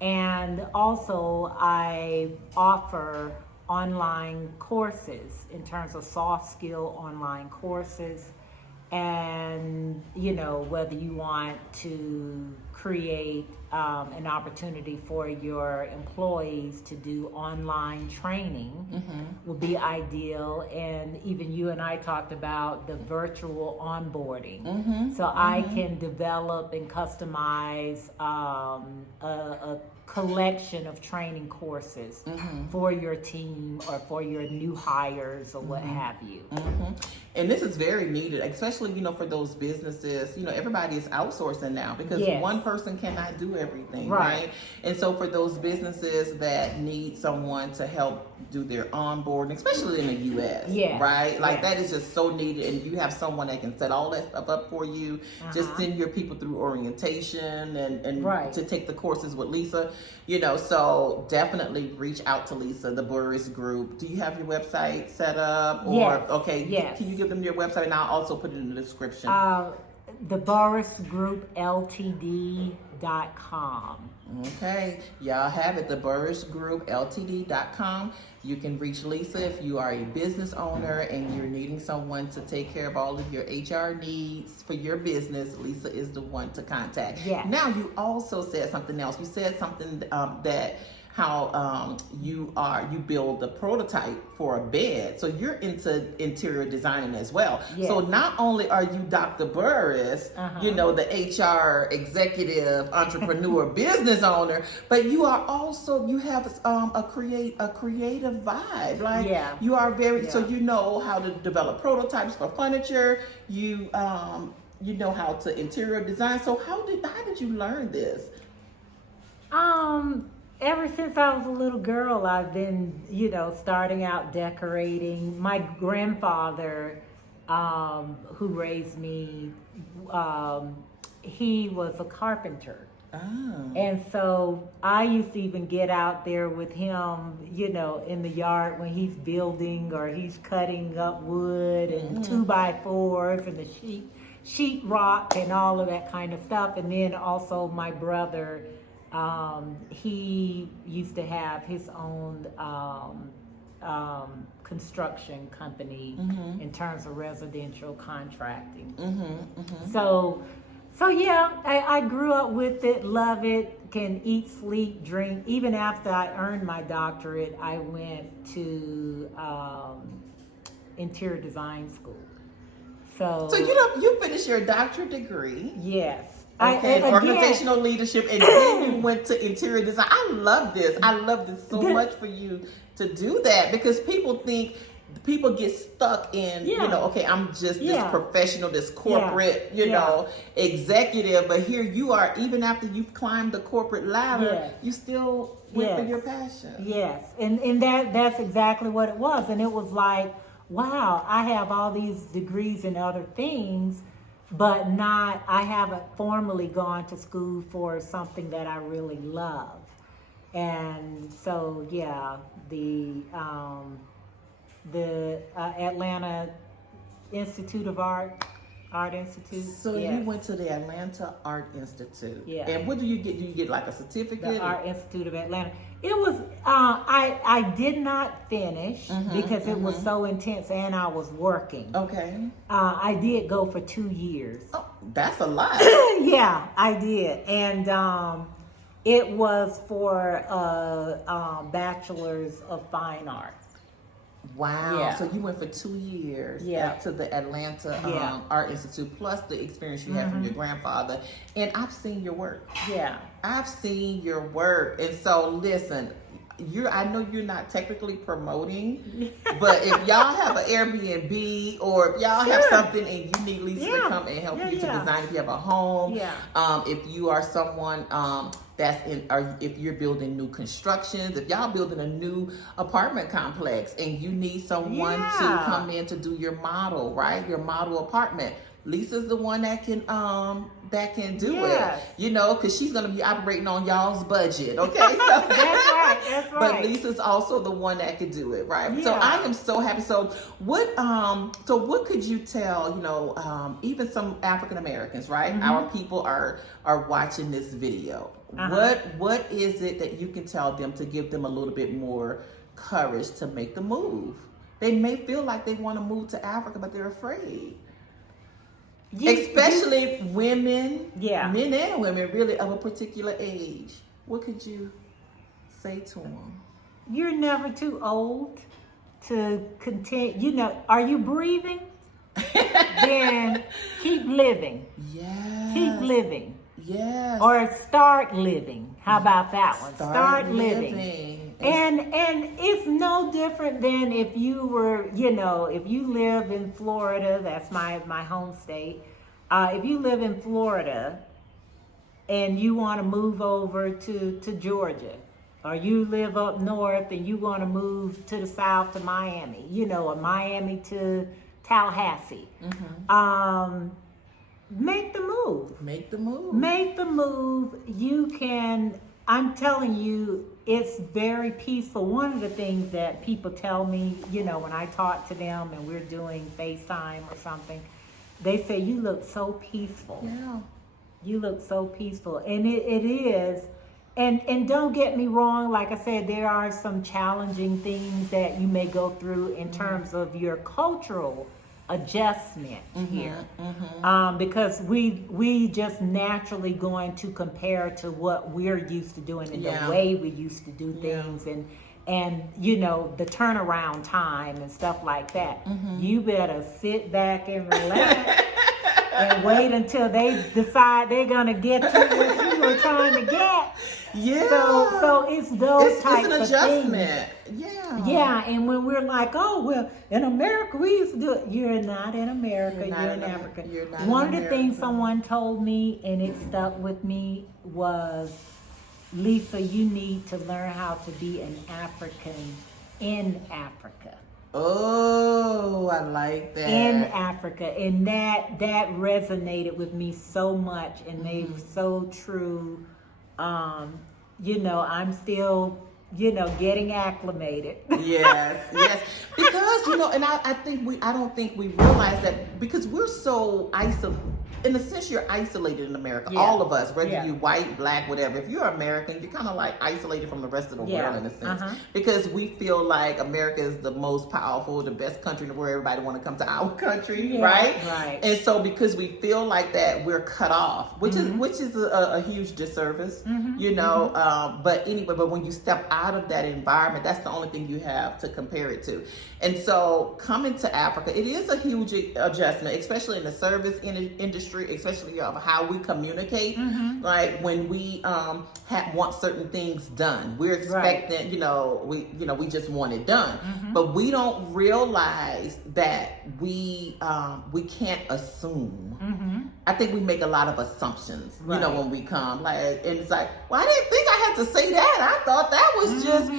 And also I offer online courses in terms of soft skill online courses. And, you know, whether you want to create an opportunity for your employees to do online training would be ideal. And even you and I talked about the virtual onboarding. So I can develop and customize a collection of training courses for your team or for your new hires or what have you. And this is very needed, especially, you know, for those businesses. You know, everybody is outsourcing now because one person cannot do everything, right? And so for those businesses that need someone to help do their onboarding, especially in the U.S., right? Like that is just so needed, and you have someone that can set all that stuff up for you. Just send your people through orientation and to take the courses with Lisa. You know, so definitely reach out to Lisa, the Burroughs Group. Do you have your website set up? Or can you give them your website, and I'll also put it in the description. The Burroughs Group Ltd.com. Okay, y'all have it, the Burroughs Group Ltd.com. You can reach Lisa if you are a business owner and you're needing someone to take care of all of your HR needs for your business. Lisa is the one to contact. Now, you also said something else. You said something that how you build the prototype for a bed. So you're into interior designing as well. So not only are you Dr. Burroughs, you know, the HR executive, entrepreneur, business owner, but you are also, you have a creative vibe. Like you are very, so you know how to develop prototypes for furniture. You know how to interior design. So how did you learn this? Ever since I was a little girl, I've been, you know, starting out decorating. My grandfather, who raised me, he was a carpenter. And so I used to even get out there with him, you know, in the yard when he's building or he's cutting up wood and 2x4s and the sheet rock and all of that kind of stuff. And then also my brother, he used to have his own construction company in terms of residential contracting. So yeah, I grew up with it, love it, can eat, sleep, drink. Even after I earned my doctorate, I went to interior design school. So you finished your doctorate degree. Yes. Organizational leadership, and then you went to interior design. I love this. I love this so much for you to do that, because people think people get stuck in, okay, I'm just this professional, this corporate, executive, but here you are, even after you've climbed the corporate ladder, you still went for your passion. Yes, and that's exactly what it was. And it was like, wow, I have all these degrees in other things, but I haven't formally gone to school for something that I really love. And so, the Atlanta Institute of Art Institute. So you went to the Atlanta Art Institute. Yeah. And what do you get? Do you get like a certificate? The Art Institute of Atlanta. It was, I did not finish because it was so intense and I was working. Okay. I did go for 2 years. Oh, that's a lot. Yeah, I did. And it was for a Bachelor's of Fine Art. Wow. Yeah. So you went for 2 years to the Atlanta Art Institute, plus the experience you had from your grandfather. And I've seen your work. Yeah. I've seen your work. And so listen, I know you're not technically promoting, but if y'all have an Airbnb or if y'all have something and you need Lisa to come and help you to design, if you have a home, if you are someone or if you're building new constructions, if y'all building a new apartment complex and you need someone to come in to do your model, right? Your model apartment. Lisa's the one that can do it, because she's going to be operating on y'all's budget, okay? So, that's right. But Lisa's also the one that could do it, right? Yeah. So I am so happy. So what could you tell, even some African Americans, right? Our people are watching this video. What is it that you can tell them to give them a little bit more courage to make the move? They may feel like they want to move to Africa, but they're afraid. Especially women, men and women, really of a particular age. What could you say to them? You're never too old to continue. Are you breathing? Then keep living. Yes. Keep living. Yes. Or start living. How about that one? Start living. And it's no different than if you were, if you live in Florida, that's my home state. If you live in Florida and you want to move over to Georgia, or you live up north and you want to move to the south to Miami, or Miami to Tallahassee, make the move. Make the move. Make the move. You can, I'm telling you, it's very peaceful. One of the things that people tell me, when I talk to them and we're doing FaceTime or something, they say, you look so peaceful. Yeah. You look so peaceful. And it is. And don't get me wrong, like I said, there are some challenging things that you may go through in terms of your cultural adjustment here, because we just naturally going to compare to what we're used to doing and the way we used to do things, and the turnaround time and stuff like that. You better sit back and relax and wait until they decide they're gonna get to what you were trying to get. So it's those types of things. It's an adjustment. Yeah, and when we're like, oh, well, in America we used to do it. You're not in America, you're in Africa. One of the things someone told me, and it stuck with me, was, Lisa, you need to learn how to be an African in Africa. Oh, I like that. In Africa. And that resonated with me so much and made so true. I'm still, getting acclimated. Yes. Because, and I don't think we realize that, because we're so isolated. In a sense, you're isolated in America. All of us, whether you're white, black, whatever. If you're American, you're kind of like isolated from the rest of the world in a sense. Because we feel like America is the most powerful, the best country in the world. Everybody want to come to our country, right? And so because we feel like that, we're cut off, which is a huge disservice, But anyway, but when you step out of that environment, that's the only thing you have to compare it to. And so coming to Africa, it is a huge adjustment, especially in the service industry, especially of how we communicate. Like when we want certain things done, we're expecting, we just want it done. But we don't realize that we can't assume. I think we make a lot of assumptions, when we come, and it's like, well, I didn't think I had to say that. I thought that was just,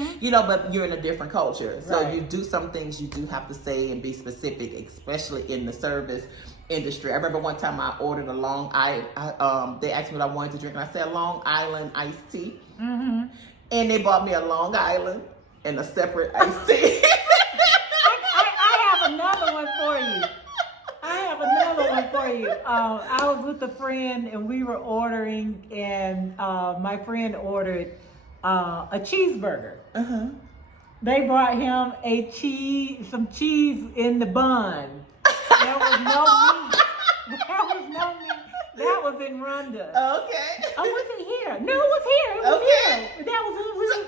but you're in a different culture. So you do some things you do have to say and be specific, especially in the service industry. I remember one time I ordered a Long Island, they asked me what I wanted to drink, and I said Long Island iced tea. And they bought me a Long Island and a separate iced tea. I have another one for you. I was with a friend and we were ordering, and my friend ordered a cheeseburger. They brought him some cheese in the bun. There was no meat. That was in Rwanda. Okay. Oh, was it here? No, it was here. Here. That was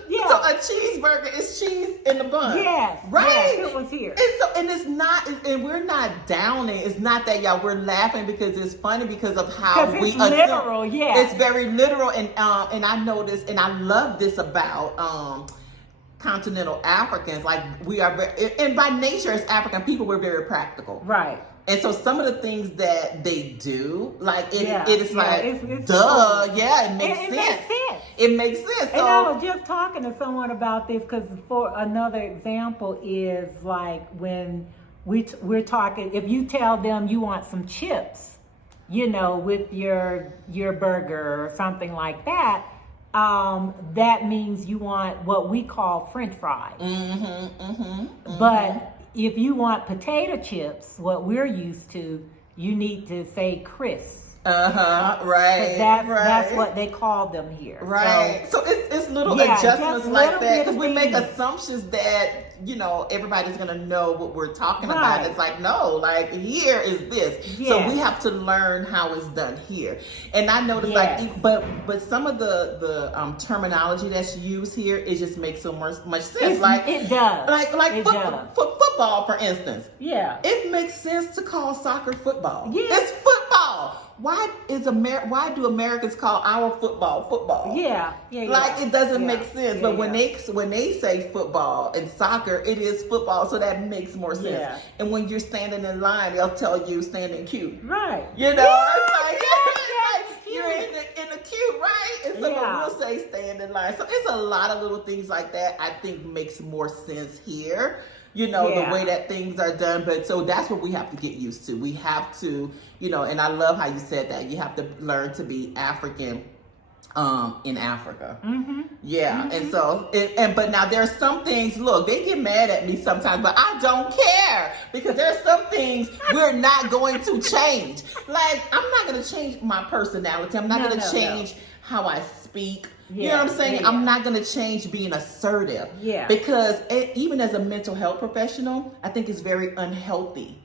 yeah. So a cheeseburger is cheese in the bun. Yes. Right. Yes, it was here. And it's not, and we're not downing. It's not that, y'all. We're laughing because it's funny because of how we assume. Literal. Yeah. It's very literal, and I noticed, and I love this about continental Africans. Like we are, and by nature as African people, we're very practical. Right. And so some of the things that they do, like it is like, it's duh, cool. Yeah, it makes sense. It makes sense. And I was just talking to someone about this, because for another example is like when we're talking, if you tell them you want some chips, with your burger or something like that, that means you want what we call French fries. But if you want potato chips, what we're used to, you need to say crisp. Right. That's what they call them here. Right. So it's little adjustments like that, because we make assumptions that everybody's gonna know what we're talking about. It's like, no, like here is this. Yes. So we have to learn how it's done here. And I noticed but some of the terminology that's used here, it just makes so much sense. It does. Like football, for instance. Yeah. It makes sense to call soccer football. Yeah. It's football. Why do Americans call our football? Yeah. Like it doesn't make sense. But when they say football and soccer, it is football, so that makes more sense. Yeah. And when you're standing in line, they'll tell you stand in queue. Right. It's like you're in the queue, right? And so we'll say stand in line. So it's a lot of little things like that I think makes more sense here. The way that things are done. But so that's what we have to get used to. We have to, and I love how you said that. You have to learn to be African in Africa. Yeah. And so, but now there's some things, look, they get mad at me sometimes, but I don't care, because there's some things we're not going to change. Like, I'm not going to change my personality. I'm not going to change how I speak. You know what I'm saying? I'm not going to change being assertive. Yeah. Because even as a mental health professional, I think it's very unhealthy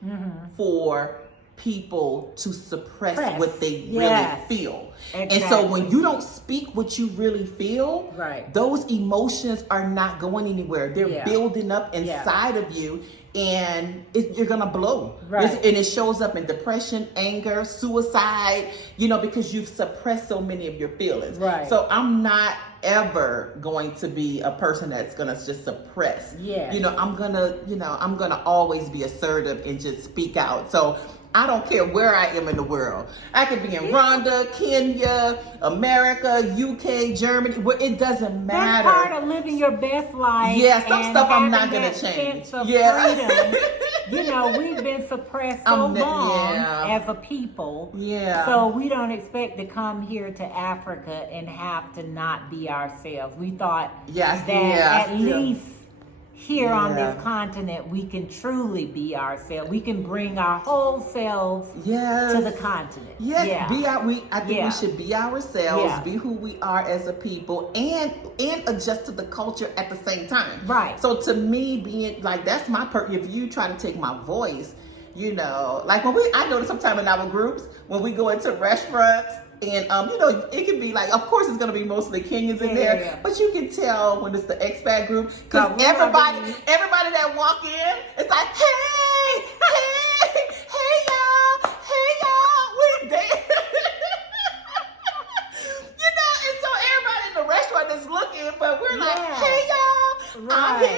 for people to suppress what they really feel. Exactly. And so when you don't speak what you really feel, those emotions are not going anywhere. They're building up inside of you, and you're gonna blow. And it shows up in depression, anger, suicide, because you've suppressed so many of your feelings. So I'm not ever going to be a person that's gonna just suppress. I'm gonna always be assertive and just speak out. So I don't care where I am in the world. I could be in Rwanda, Kenya, America, UK, Germany. Well, it doesn't matter. That's part of living your best life. Yeah, some stuff I'm not going to change. Freedom. We've been suppressed so long as a people. Yeah. So we don't expect to come here to Africa and have to not be ourselves. We thought that at least here on this continent, we can truly be ourselves. We can bring our whole selves to the continent. I think we should be ourselves, be who we are as a people, and adjust to the culture at the same time. Right. So to me, being like, that's my if you try to take my voice, like when I notice sometimes in our groups, when we go into restaurants, And you know, it can be like, of course, it's gonna be mostly Kenyans in there, but you can tell when it's the expat group because everybody that walk in, it's like, hey, y'all, we there. You know, and so everybody in the restaurant is looking, but we're like, hey, y'all, I'm here.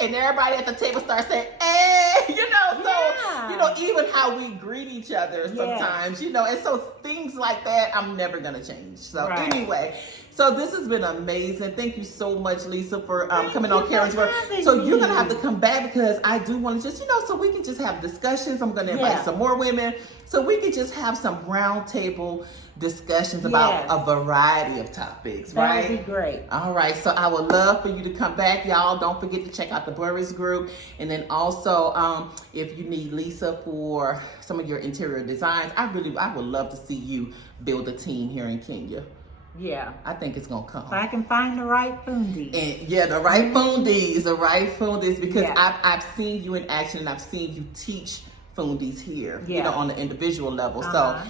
And everybody at the table starts saying, hey, you know, so, you know, even how we greet each other sometimes, you know, and so things like that, I'm never going to change. So anyway, so this has been amazing. Thank you so much, Lisa, for coming on Karen's World. So you're going to have to come back because I do want to just, you know, so we can just have discussions. I'm going to invite some more women so we can just have some round table discussions about a variety of topics, right? That'd be great. All right, so I would love for you to come back, y'all. Don't forget to check out the Burroughs group. And then also, if you need Lisa for some of your interior designs, I would love to see you build a team here in Kenya. Yeah. I think it's going to come. If I can find the right fundis. And the right fundis, because I've seen you in action and I've seen you teach fundis here, you know, on the individual level. So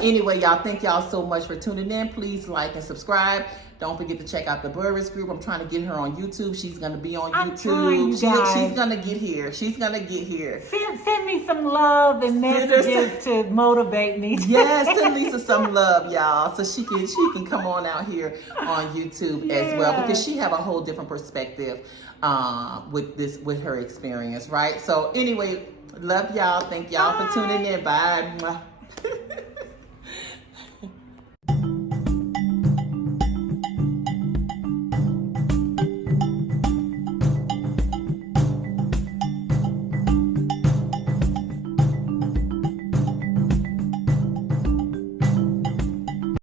anyway, y'all, thank y'all so much for tuning in. Please like and subscribe. Don't forget to check out the Burroughs group. I'm trying to get her on YouTube. She's going to be on YouTube. She's going to get here. She's going to get here. Send me some love and messages to motivate me. Yes, send Lisa some love, y'all, so she can come on out here on YouTube as well, because she have a whole different perspective with her experience, right? So anyway, love y'all. Thank y'all for tuning in. Bye.